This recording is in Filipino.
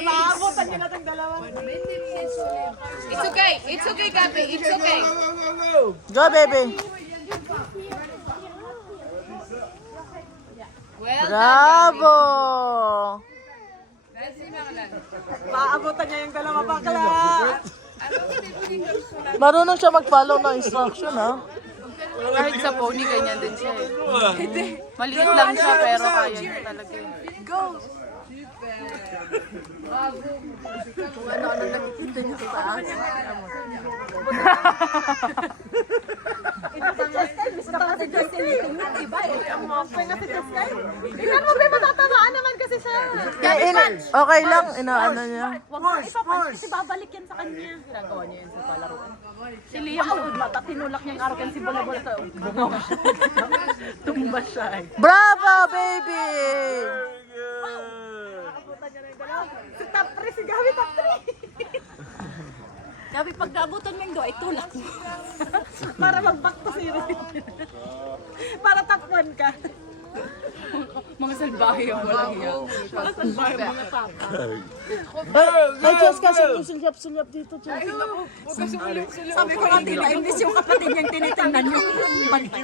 Maabutan niyo na itong dalawa. It's okay. It's okay, Gabi. It's okay. Go, baby. Well Bravo! Maabutan niya yung dalawa bakla. Marunong siya mag-follow ng instruction, ha? Kahit sa pony, ganyan din siya eh. Maliit lang siya, pero kaya niya talaga. Go! Kung ano-ano nakikita niya sa taas. Tingnan mo, Bea, matatamaan naman kasi siya. Okay lang, inaano niya. Huwag mo ipapunch kasi babalik yan sa kanya. Ginagawa niya yan sa palaruan. Si Liam, mata, tinulak niyang araw si Bola-Bola sa bungaw siya. Tumba siya eh. Bravo, baby! Nakabutan niya na yung dalawa. Si top 3, si Gabi top 3. Gabi, pag naabutan mo yung doa, itulak mo. Para mag-back to zero. Para top 1 ka. Mga salbahe yung walang hiya. Para sa bahay mga tapa. Ay, Cheska, sulyap dito, Cheska. Sabi ko nga, imbis yung kapatid niyang tinitingnan yung bantay.